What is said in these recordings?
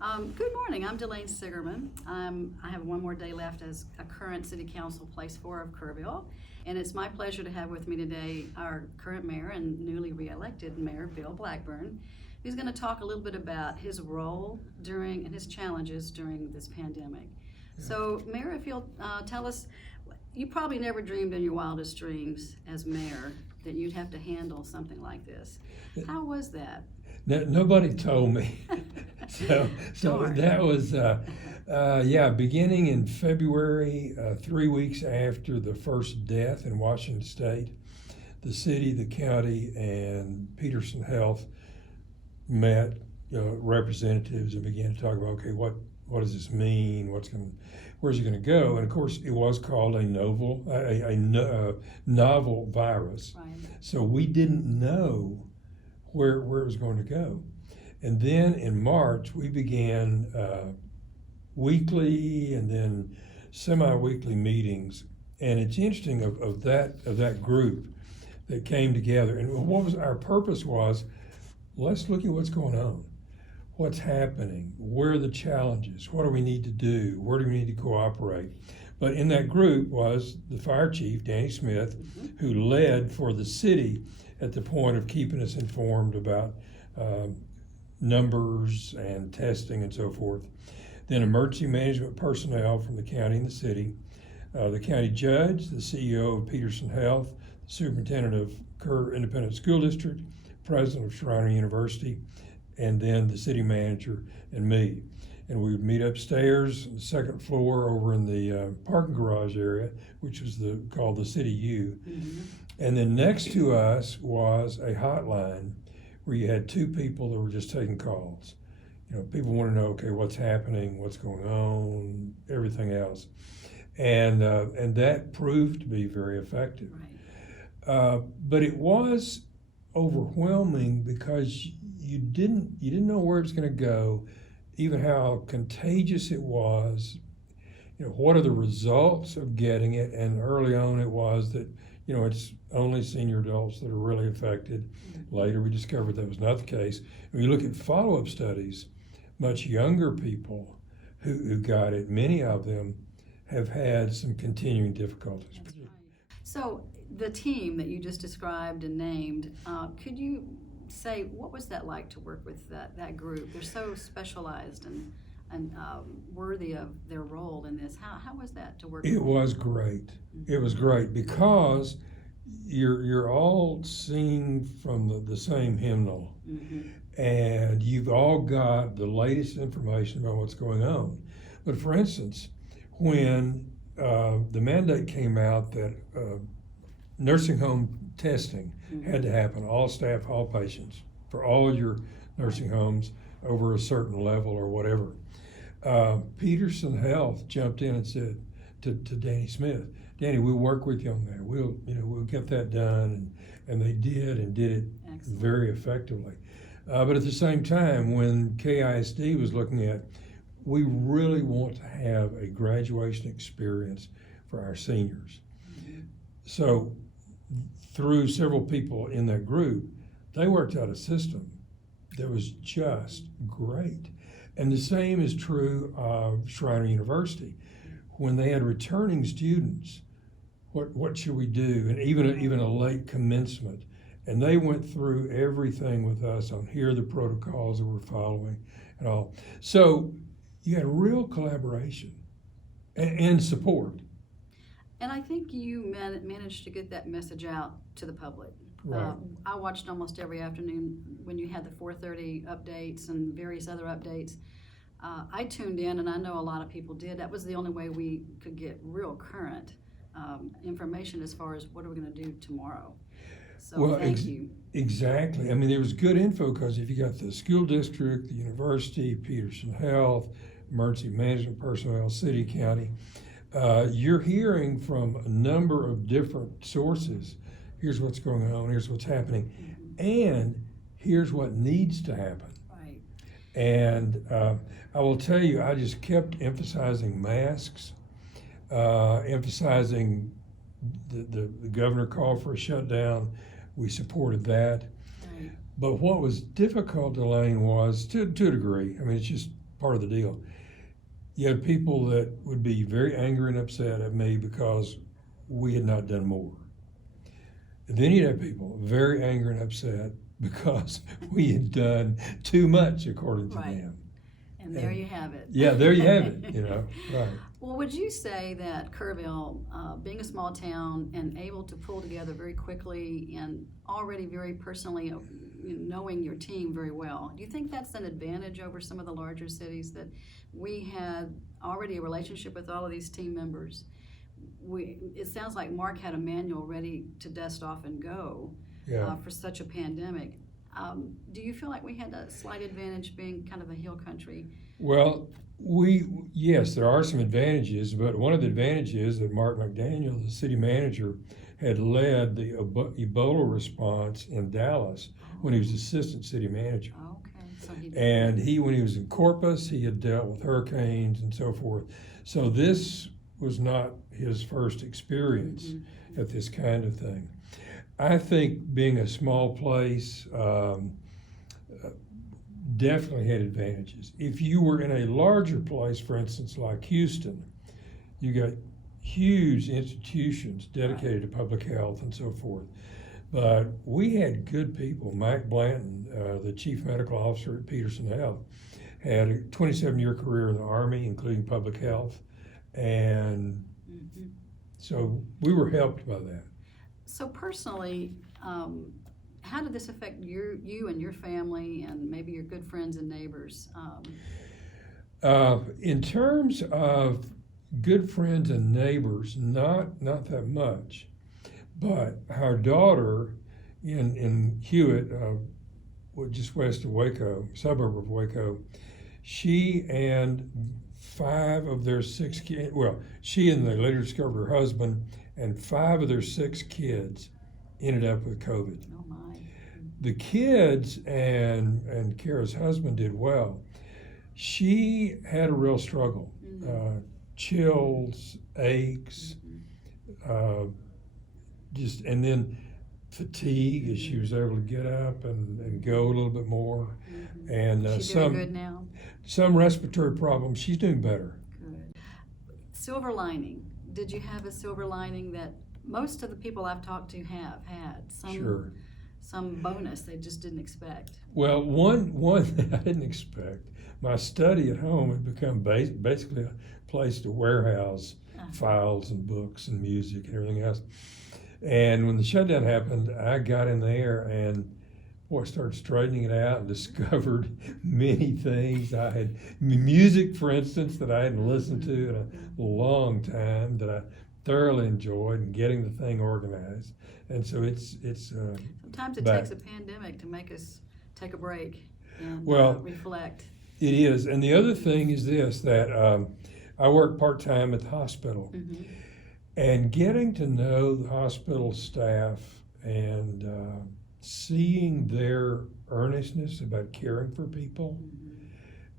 Good morning, I'm Delayne Sigerman. I have one more day left as a current City Council Place 4 of Kerrville, and it's my pleasure to have with me today our current mayor and newly re-elected Mayor Bill Blackburn, who's going to talk a little bit about his role during and his challenges during this pandemic. Yeah. So, Mayor, if you'll tell us, you probably never dreamed in your wildest dreams as mayor that you'd have to handle something like this. How was that? Nobody told me. so Darn. that was, beginning in February, 3 weeks after the first death in Washington State, the city, the county, and Peterson Health met representatives and began to talk about, okay, what does this mean? Where's it going to go? And of course, it was called a novel virus. Right. So we didn't know where it was going to go. And then in March, we began weekly and then semi-weekly meetings. And it's interesting of that group that came together. And what was our purpose was, let's look at what's going on, what's happening, where are the challenges, what do we need to do, where do we need to cooperate. But in that group was the fire chief, Danny Smith, who led for the city at the point of keeping us informed about numbers and testing and so forth. Then emergency management personnel from the county and the city, the county judge, the CEO of Peterson Health, the superintendent of Kerr Independent School District, president of Shriner University, and then the city manager and me. And we would meet upstairs on the second floor over in the parking garage area, which was called the City U. Mm-hmm. And then next to us was a hotline where you had two people that were just taking calls. People want to know, okay, what's happening, what's going on, everything else. And that proved to be very effective. Right. But it was overwhelming because you didn't know where it's going to go, even how contagious it was. What are the results of getting it? And early on it was that, it's only senior adults that are really affected. Later we discovered that was not the case. When you look at follow-up studies, much younger people who got it, many of them have had some continuing difficulties. That's right. So the team that you just described and named, could you say, what was that like to work with that group? They're so specialized and worthy of their role in this. How was that to work with? It was great. It was great because you're all singing from the same hymnal, and you've all got the latest information about what's going on. But for instance, when the mandate came out that nursing home testing had to happen, all staff, all patients, for all your nursing homes over a certain level or whatever. Peterson Health jumped in and said to Danny Smith, Danny, we'll work with you on that. We'll get that done, and they did it Excellent. very effectively. But at the same time, when KISD was looking at, we really want to have a graduation experience for our seniors. So through several people in that group, they worked out a system that was just great. And the same is true of Shriner University. When they had returning students, what should we do? And even a late commencement. And they went through everything with us on here are the protocols that we're following and all. So you had real collaboration and support. And I think you managed to get that message out to the public. Right. I watched almost every afternoon when you had the 4:30 updates and various other updates. I tuned in, and I know a lot of people did. That was the only way we could get real current information as far as what are we going to do tomorrow. So thank you. Exactly. I mean, there was good info because if you got the school district, the university, Peterson Health, emergency management personnel, city, county, you're hearing from a number of different sources. Here's what's going on, here's what's happening, and here's what needs to happen. Right. And I will tell you, I just kept emphasizing masks, emphasizing the governor called for a shutdown. We supported that. Right. But what was difficult, Delayne, was to a degree, I mean, it's just part of the deal. You had people that would be very angry and upset at me because we had not done more. And then you'd have people very angry and upset because we had done too much according to Right. them. And there you have it. Yeah, there you have it, right. Well, would you say that Kerrville, being a small town and able to pull together very quickly and already very personally knowing your team very well, do you think that's an advantage over some of the larger cities, that we had already a relationship with all of these team members? It sounds like Mark had a manual ready to dust off and go for such a pandemic. Do you feel like we had a slight advantage being kind of a hill country? Well, yes, there are some advantages, but one of the advantages is that Mark McDaniel, the city manager, had led the Ebola response in Dallas when he was assistant city manager. Okay, so And when he was in Corpus, he had dealt with hurricanes and so forth. So this was not his first experience at this kind of thing. I think being a small place definitely had advantages. If you were in a larger place, for instance, like Houston, you got huge institutions dedicated to public health and so forth. But we had good people. Mike Blanton, the chief medical officer at Peterson Health, had a 27-year career in the Army, including public health. And so we were helped by that. So personally, how did this affect you and your family and maybe your good friends and neighbors? In terms of good friends and neighbors, not that much. But our daughter in Hewitt, just west of Waco, suburb of Waco, she and 5 of their 6 kids, she and they later discovered her husband, and 5 of their 6 kids ended up with COVID. Oh my. The kids and Kara's husband did well. She had a real struggle. Chills, aches, and then fatigue as she was able to get up and go a little bit more. And She's doing good now? Some respiratory problems. She's doing better. Good. Silver lining. Did you have a silver lining that most of the people I've talked to have had? Some bonus they just didn't expect. Well, one that I didn't expect, my study at home had become basically a place to warehouse files and books and music and everything else. And when the shutdown happened, I got in there and started straightening it out and discovered many things. I had music, for instance, that I hadn't listened to in a long time that I thoroughly enjoyed, and getting the thing organized. And so it's sometimes it takes a pandemic to make us take a break and reflect. It is. And the other thing is this, that I work part-time at the hospital. And getting to know the hospital staff and seeing their earnestness about caring for people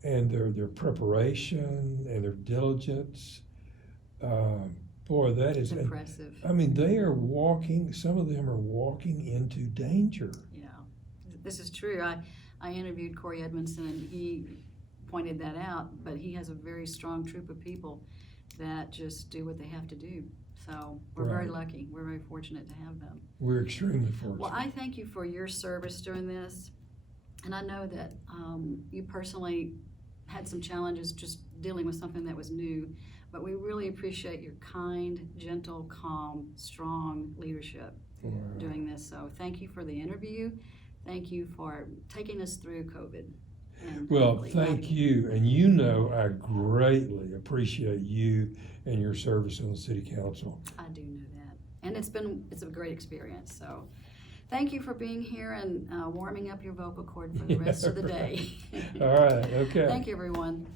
and their preparation and their diligence, boy, that is impressive. I mean, some of them are walking into danger. Yeah, this is true. I interviewed Corey Edmondson, and he pointed that out, but he has a very strong troop of people that just do what they have to do. So we're very lucky. We're very fortunate to have them. We're extremely fortunate. Well, I thank you for your service during this. And I know that you personally had some challenges just dealing with something that was new, but we really appreciate your kind, gentle, calm, strong leadership doing this. So thank you for the interview. Thank you for taking us through COVID. Well, thank you. And I greatly appreciate you and your service on the city council. I do know that. And it's a great experience. So thank you for being here and warming up your vocal cord for the rest of the day. All right, okay. Thank you, everyone.